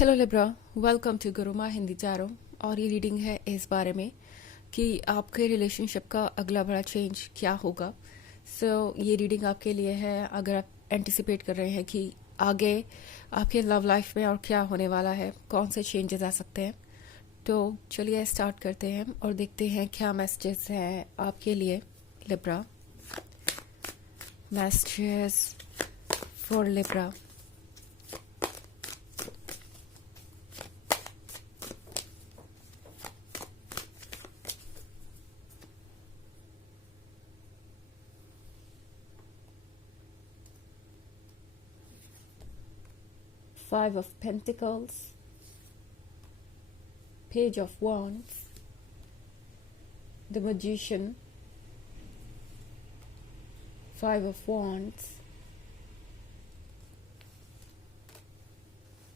Hello Libra, welcome to Gurumaa Hindi चारों। और ये रीडिंग है इस बारे में कि आपके रिलेशनशिप का अगला बड़ा चेंज क्या होगा। ये रीडिंग आपके लिए है अगर आप एंटिसिपेट कर रहे हैं कि आगे आपके लव लाइफ में और क्या होने वाला है, कौन से चेंजेस आ सकते हैं। तो चलिए स्टार्ट करते हैं और देखते हैं क्या मैसेजेस हैं आपके लिए Libra. Messages for Libra. Five of Pentacles, Page of Wands, the Magician, Five of Wands,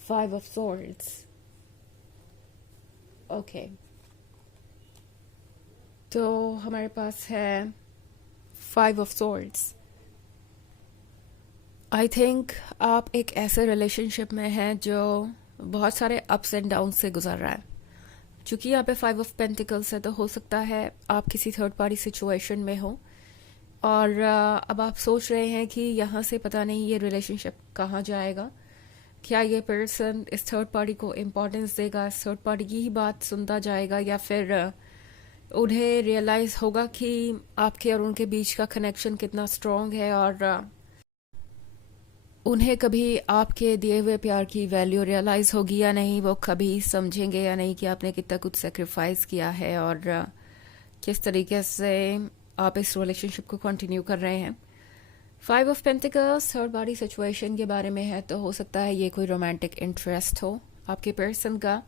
Five of Swords. Okay. तो हमारे पास है Five of Swords. I think आप एक ऐसे रिलेशनशिप में हैं जो बहुत सारे अप्स एंड डाउन से गुजर रहा है। चूंकि यहाँ पे फाइव ऑफ पेंटिकल्स है तो हो सकता है आप किसी थर्ड पार्टी सिचुएशन में हो और अब आप सोच रहे हैं कि यहाँ से पता नहीं ये रिलेशनशिप कहाँ जाएगा। क्या ये पर्सन इस थर्ड पार्टी को इम्पोर्टेंस देगा, इस थर्ड पार्टी की ही बात सुनता जाएगा, या फिर उन्हें रियलाइज़ होगा कि आपके और उनके बीच का कनेक्शन कितना स्ट्रॉन्ग है और उन्हें कभी आपके दिए हुए प्यार की वैल्यू रियलाइज़ होगी या नहीं, वो कभी समझेंगे या नहीं कि आपने कितना कुछ सेक्रीफाइस किया है और किस तरीके से आप इस रिलेशनशिप को कंटिन्यू कर रहे हैं। Five of pentacles third party situation के बारे में है, तो हो सकता है ये कोई रोमांटिक इंटरेस्ट हो आपके पर्सन का,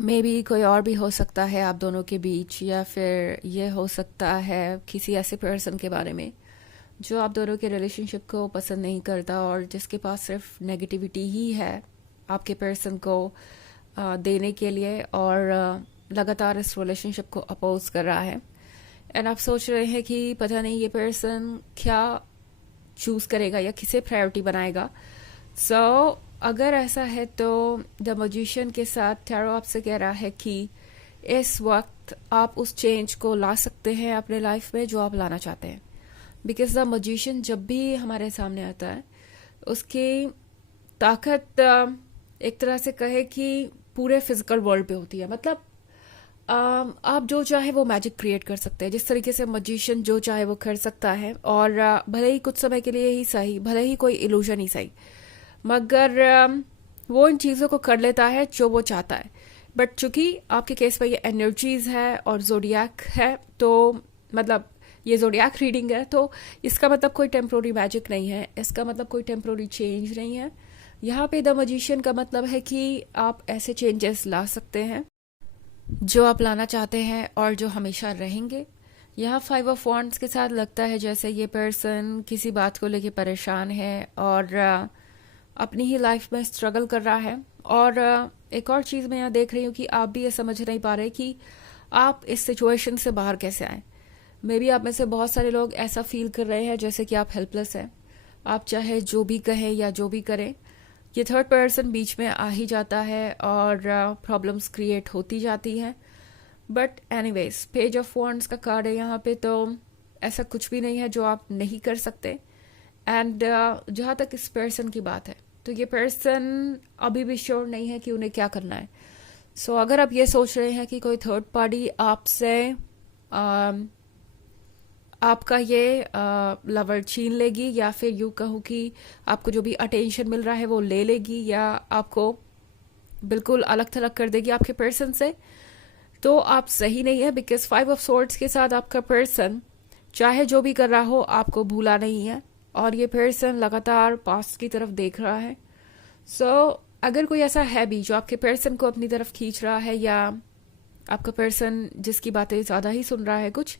मे बी कोई और भी हो सकता है आप दोनों के बीच, या फिर ये हो सकता है किसी ऐसे पर्सन के बारे में जो आप दोनों के रिलेशनशिप को पसंद नहीं करता और जिसके पास सिर्फ नेगेटिविटी ही है आपके पर्सन को देने के लिए और लगातार इस रिलेशनशिप को अपोज कर रहा है। एंड आप सोच रहे हैं कि पता नहीं ये पर्सन क्या चूज करेगा या किसे प्रायोरिटी बनाएगा। अगर ऐसा है तो द मैजिशियन के साथ टैरो आपसे कह रहा है कि इस वक्त आप उस चेंज को ला सकते हैं अपने लाइफ में जो आप लाना चाहते हैं। बिकॉज द मैजिशियन जब भी हमारे सामने आता है उसकी ताकत एक तरह से कहे कि पूरे फिजिकल वर्ल्ड पे होती है। मतलब आप जो चाहे वो मैजिक क्रिएट कर सकते हैं, जिस तरीके से मैजिशियन जो चाहे वो कर सकता है और भले ही कुछ समय के लिए ही सही, भले ही कोई इल्यूजन ही सही, मगर वो इन चीज़ों को कर लेता है जो वो चाहता है। बट चूंकि आपके केस में ये एनर्जीज है और जोडियाक है, तो मतलब ये जोडियाक रीडिंग है, तो इसका मतलब कोई टेम्प्रोरी मैजिक नहीं है, इसका मतलब कोई टेम्प्रोरी चेंज नहीं है। यहाँ पे द मैजिशियन का मतलब है कि आप ऐसे चेंजेस ला सकते हैं जो आप लाना चाहते हैं और जो हमेशा रहेंगे। यहाँ फाइव ऑफ वॉन्ड्स के साथ लगता है जैसे ये पर्सन किसी बात को लेके परेशान है और अपनी ही लाइफ में स्ट्रगल कर रहा है। और एक और चीज़ मैं यहाँ देख रही हूँ कि आप भी ये समझ नहीं पा रहे कि आप इस सिचुएशन से बाहर कैसे आए। मे बी आप में से बहुत सारे लोग ऐसा फील कर रहे हैं जैसे कि आप हेल्पलेस हैं। आप चाहे जो भी कहें या जो भी करें, ये थर्ड पर्सन बीच में आ ही जाता है और प्रॉब्लम्स क्रिएट होती जाती हैं। But anyways page of wands का कार्ड है यहाँ पे, तो ऐसा कुछ भी नहीं है जो आप नहीं कर सकते। एंड जहाँ तक इस पर्सन की बात है, तो ये पर्सन अभी भी श्योर नहीं है कि उन्हें क्या करना है। अगर आप ये सोच रहे हैं कि कोई थर्ड पार्टी आपसे आपका ये लवर छीन लेगी, या फिर यूँ कहूँ कि आपको जो भी अटेंशन मिल रहा है वो ले लेगी, या आपको बिल्कुल अलग थलग कर देगी आपके पर्सन से, तो आप सही नहीं है। बिकॉज फाइव ऑफ सोर्ड्स के साथ आपका पर्सन चाहे जो भी कर रहा हो आपको भूला नहीं है और ये पर्सन लगातार पास्ट की तरफ देख रहा है। अगर कोई ऐसा है भी जो आपके पर्सन को अपनी तरफ खींच रहा है, या आपका पर्सन जिसकी बातें ज़्यादा ही सुन रहा है कुछ,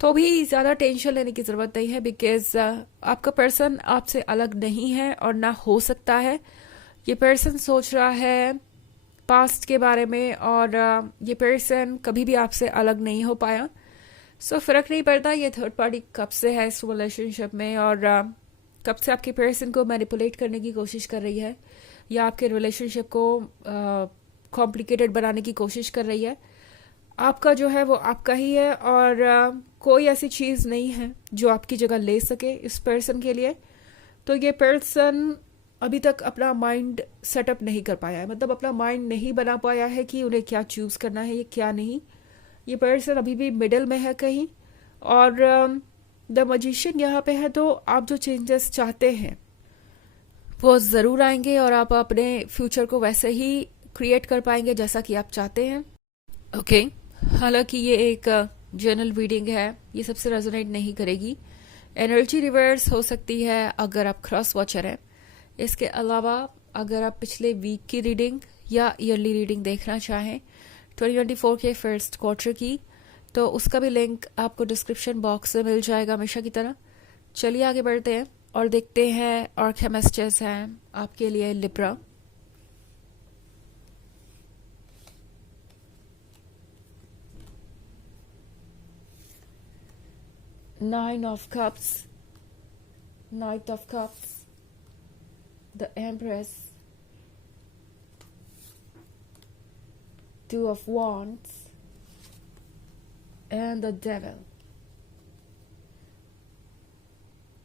तो भी ज़्यादा टेंशन लेने की ज़रूरत नहीं है। बिकॉज आपका पर्सन आपसे अलग नहीं है और ना हो सकता है। ये पर्सन सोच रहा है पास्ट के बारे में और ये पर्सन कभी भी आपसे अलग नहीं हो पाया। फ़र्क नहीं पड़ता ये थर्ड पार्टी कब से है इस रिलेशनशिप में और कब से आपके पर्सन को मैनिपुलेट करने की कोशिश कर रही है। या आपके रिलेशनशिप को कॉम्प्लिकेटेड बनाने की कोशिश कर रही है। आपका जो है वो आपका ही है, और कोई ऐसी चीज़ नहीं है जो आपकी जगह ले सके इस पर्सन के लिए। तो ये पर्सन अभी तक अपना माइंड सेटअप नहीं कर पाया है, मतलब अपना माइंड नहीं बना पाया है कि उन्हें क्या चूज़ करना है, ये क्या नहीं। ये पर्सन अभी भी मिडिल में है कहीं। और द मजिशियन यहाँ पे है, तो आप जो चेंजेस चाहते हैं वो ज़रूर आएंगे, और आप अपने फ्यूचर को वैसे ही क्रिएट कर पाएंगे जैसा कि आप चाहते हैं। ओके, हालांकि ये एक जनरल रीडिंग है, ये सबसे रेजोनेट नहीं करेगी। एनर्जी रिवर्स हो सकती है अगर आप क्रॉस वॉचर हैं। इसके अलावा अगर आप पिछले वीक की रीडिंग या ईयरली रीडिंग देखना चाहें 2024 के फर्स्ट क्वार्टर की, तो उसका भी लिंक आपको डिस्क्रिप्शन बॉक्स में मिल जाएगा हमेशा की तरह। चलिए आगे बढ़ते हैं और देखते हैं और क्या मैसेजेस हैं आपके लिए Libra. Nine of Cups, Knight of Cups, the Empress, Two of Wands, and the Devil.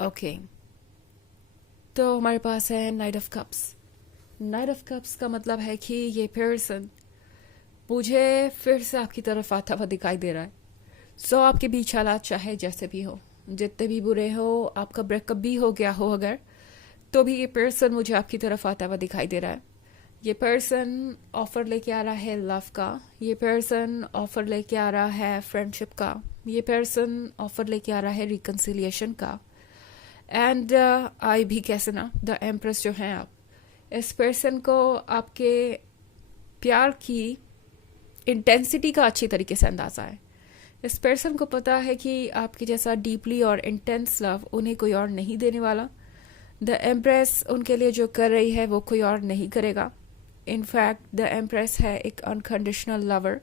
Okay, तो हमारे पास है night of cups. Night of cups का मतलब है कि ये पर्सन मुझे फिर से आपकी तरफ आता हुआ दिखाई दे रहा है। सो आपके बीच हालात चाहे जैसे भी हो, जितने भी बुरे हो, आपका ब्रेकअप भी हो गया हो अगर, तो भी ये पर्सन मुझे आपकी तरफ आता हुआ दिखाई दे रहा है। ये पर्सन ऑफर लेके आ रहा है लव का, ये पर्सन ऑफर लेके आ रहा है फ्रेंडशिप का, ये पर्सन ऑफर लेके आ रहा है रिकन्सिलिएशन का। एंड आई भी कैसे ना, द एम्प्रेस जो हैं आप, इस पर्सन को आपके प्यार की इंटेंसिटी का अच्छी तरीके से अंदाजा है। इस पर्सन को पता है कि आपके जैसा डीपली और इंटेंस लव उन्हें कोई और नहीं देने वाला। द एम्प्रेस उनके लिए जो कर रही है वो कोई और नहीं करेगा। इनफैक्ट द एम्प्रेस है एक अनकंडीशनल लवर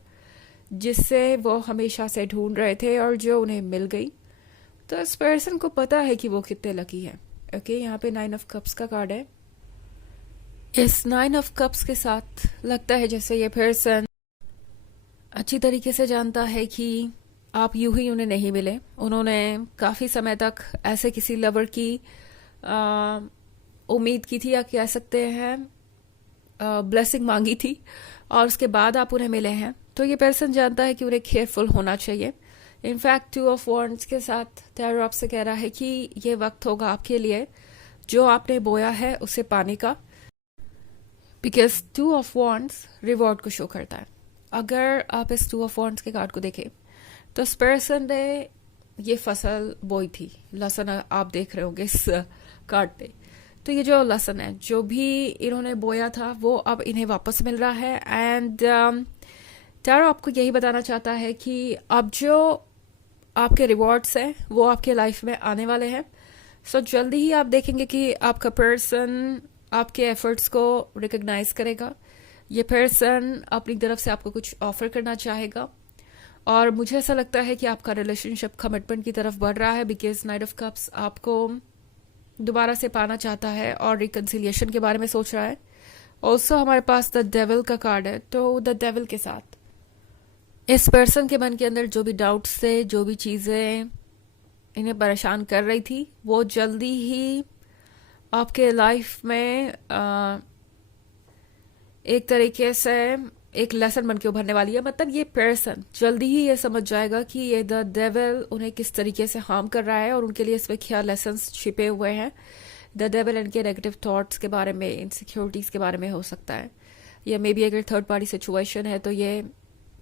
जिससे वो हमेशा से ढूंढ रहे थे और जो उन्हें मिल गई। तो इस पर्सन को पता है कि वो कितने लकी है। ओके, यहाँ पे 9 ऑफ कप्स का कार्ड है। इस 9 ऑफ कप्स के साथ लगता है जैसे ये पर्सन अच्छी तरीके से जानता है कि आप यूं ही उन्हें नहीं मिले। उन्होंने काफ़ी समय तक ऐसे किसी लवर की उम्मीद की थी, या कह सकते हैं ब्लेसिंग मांगी थी, और उसके बाद आप उन्हें मिले हैं। तो ये पर्सन जानता है कि उन्हें केयरफुल होना चाहिए। इनफैक्ट 2 ऑफ वॉन्ड्स के साथ टैरो आपसे कह रहा है कि ये वक्त होगा आपके लिए जो आपने बोया है उसे पाने का, बिकॉज 2 ऑफ वॉन्ड्स रिवॉर्ड को शो करता है। अगर आप इस 2 ऑफ वॉन्ड्स के कार्ड को देखें तो इस पर्सन ने ये फसल बोई थी, लहसुन आप देख रहे होंगे इस कार्ड पे। तो ये जो लहसुन है जो भी इन्होंने बोया था वो अब इन्हें वापस मिल रहा है। एंड टैरो आपको यही बताना चाहता है कि अब जो आपके रिवॉर्ड्स हैं वो आपके लाइफ में आने वाले हैं। सो जल्दी ही आप देखेंगे कि आपका पर्सन आपके एफर्ट्स को रिकग्नाइज करेगा। ये पर्सन अपनी तरफ से आपको कुछ ऑफर करना चाहेगा, और मुझे ऐसा लगता है कि आपका रिलेशनशिप कमिटमेंट की तरफ बढ़ रहा है, बिकॉज नाइट ऑफ कप्स आपको दोबारा से पाना चाहता है और रिकन्सिलिएशन के बारे में सोच रहा है। ऑल्सो हमारे पास द डेविल का कार्ड है। तो द डेविल के साथ इस पर्सन के मन के अंदर जो भी डाउट्स थे, जो भी चीज़ें इन्हें परेशान कर रही थी, वो जल्दी ही आपके लाइफ में एक तरीके से एक लेसन बन के उभरने वाली है। मतलब ये पर्सन जल्दी ही ये समझ जाएगा कि ये द डेविल उन्हें किस तरीके से हार्म कर रहा है और उनके लिए इसमें क्या लेसन्स छिपे हुए हैं। द डेविल इनके नेगेटिव थॉट्स के बारे में, इनसिक्योरिटीज़ के बारे में हो सकता है, या मे बी अगर थर्ड पार्टी सिचुएशन है तो ये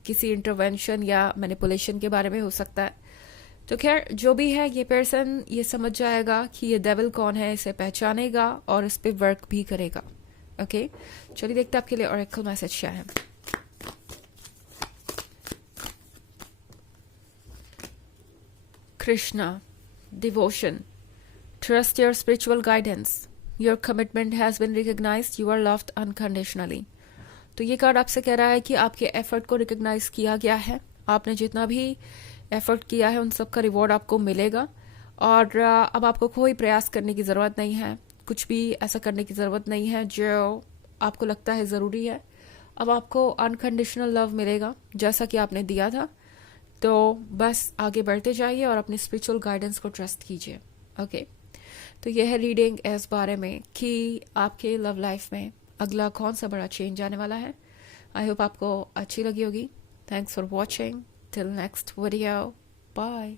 किसी इंटरवेंशन या मैनिपुलेशन के बारे में हो सकता है। तो खैर जो भी है, ये पर्सन ये समझ जाएगा कि ये डेविल कौन है, इसे पहचानेगा और इस पर वर्क भी करेगा। ओके, चलिए देखते हैं आपके लिए ऑरेकल मैसेज क्या है। Krishna, devotion, trust your spiritual guidance, your commitment has been recognized, you are loved unconditionally। तो ये कार्ड आपसे कह रहा है कि आपके एफर्ट को रिकग्नाइज किया गया है, आपने जितना भी एफर्ट किया है उन सब का रिवॉर्ड आपको मिलेगा, और अब आपको कोई प्रयास करने की ज़रूरत नहीं है, कुछ भी ऐसा करने की ज़रूरत नहीं है जो आपको लगता है ज़रूरी है। अब आपको अनकंडीशनल लव मिलेगा जैसा कि आपने दिया था, तो बस आगे बढ़ते जाइए और अपने स्पिरिचुअल गाइडेंस को ट्रस्ट कीजिए। ओके, तो यह है रीडिंग इस बारे में कि आपके लव लाइफ में अगला कौन सा बड़ा चेंज आने वाला है। आई होप आपको अच्छी लगी होगी। Thanks for watching. Till next video, bye.